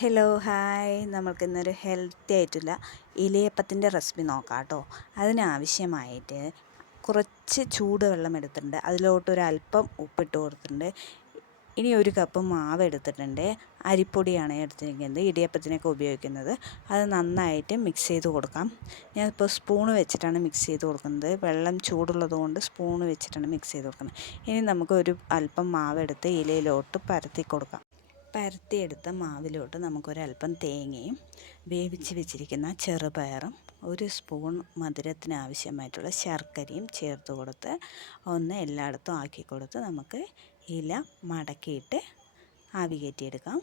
Hello hi, നമ്മൾക്കിന്നൊരു healthy ആയിട്ടുള്ള ഇലയപ്പത്തിൻ്റെ recipe നോക്കാം കേട്ടോ. അതിനാവശ്യമായിട്ട് കുറച്ച് ചൂടുവെള്ളം എടുത്തിട്ടുണ്ട്, അതിലോട്ടൊരല്പം ഉപ്പിട്ട് കൊടുത്തിട്ടുണ്ട്. ഇനി 1 കപ്പ് മാവ് എടുത്തിട്ടുണ്ട്. അരിപ്പൊടിയാണ് എടുത്തിരിക്കുന്നത്, ഇടിയപ്പത്തിനൊക്കെ ഉപയോഗിക്കുന്നത്. അത് നന്നായിട്ട് മിക്സ് ചെയ്ത് കൊടുക്കാം. ഞാനിപ്പോൾ സ്പൂണ് വെച്ചിട്ടാണ് മിക്സ് ചെയ്ത് കൊടുക്കുന്നത്. വെള്ളം ചൂടുള്ളത് കൊണ്ട് സ്പൂണ് വെച്ചിട്ടാണ് മിക്സ് ചെയ്ത് കൊടുക്കുന്നത്. ഇനി നമുക്ക് അല്പം മാവെടുത്ത് ഇലയിലോട്ട് പരത്തി കൊടുക്കാം. പരത്തിയെടുത്ത മാവിലോട്ട് നമുക്കൊരല്പം തേങ്ങയും വേവിച്ച് വെച്ചിരിക്കുന്ന ചെറുപയറും 1 സ്പൂൺ മധുരത്തിനാവശ്യമായിട്ടുള്ള ശർക്കരയും ചേർത്ത് കൊടുത്ത് ഒന്ന് എല്ലായിടത്തും ആക്കി കൊടുത്ത് നമുക്ക് ഇല മടക്കിയിട്ട് ആവി കയറ്റിയെടുക്കാം.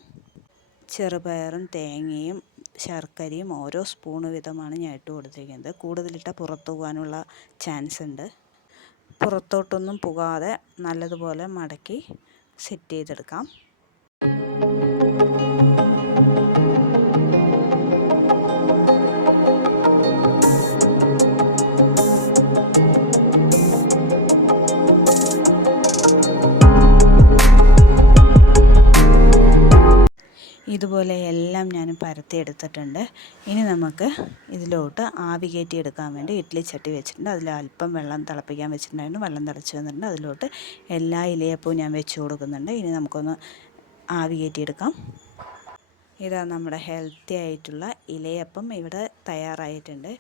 ചെറുപയറും തേങ്ങയും ശർക്കരയും ഓരോ സ്പൂണ് വീതമാണ് ഞാൻ ഇട്ട് കൊടുത്തിരിക്കുന്നത്. കൂടുതലിട്ടാൽ പുറത്തു പോകാനുള്ള ചാൻസ് ഉണ്ട്. പുറത്തോട്ടൊന്നും പോകാതെ നല്ലതുപോലെ മടക്കി സെറ്റ് ചെയ്തെടുക്കാം. ഇതുപോലെ എല്ലാം ഞാൻ പരത്തിയെടുത്തിട്ടുണ്ട്. ഇനി നമുക്ക് ഇതിലോട്ട് ആവി കയറ്റി എടുക്കാൻ വേണ്ടി ഇഡ്ഡലി ചട്ടി വെച്ചിട്ടുണ്ട്. അതിൽ അല്പം വെള്ളം തിളപ്പിക്കാൻ വെച്ചിട്ടുണ്ടായിരുന്നു. വെള്ളം തിളച്ച് വന്നിട്ടുണ്ട്. അതിലോട്ട് എല്ലാ ഇലയപ്പവും ഞാൻ വെച്ച് കൊടുക്കുന്നുണ്ട്. ഇനി നമുക്കൊന്ന് ആവി കയറ്റിയെടുക്കാം. ഇതാ നമ്മുടെ ഹെൽത്തി ആയിട്ടുള്ള ഇലയപ്പം ഇവിടെ തയ്യാറായിട്ടുണ്ട്.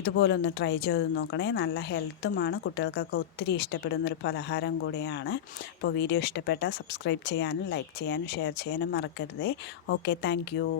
ഇതുപോലെ ഒന്ന് ട്രൈ ചെയ്ത് നോക്കണേ. നല്ല ഹെൽത്തുമാണ്, കുട്ടികൾക്കൊക്കെ ഒത്തിരി ഇഷ്ടപ്പെടുന്നൊരു പലഹാരം കൂടിയാണ്. അപ്പോൾ വീഡിയോ ഇഷ്ടപ്പെട്ടാൽ സബ്സ്ക്രൈബ് ചെയ്യാനും ലൈക്ക് ചെയ്യാനും ഷെയർ ചെയ്യാനും മറക്കരുതേ. Okay, thank you.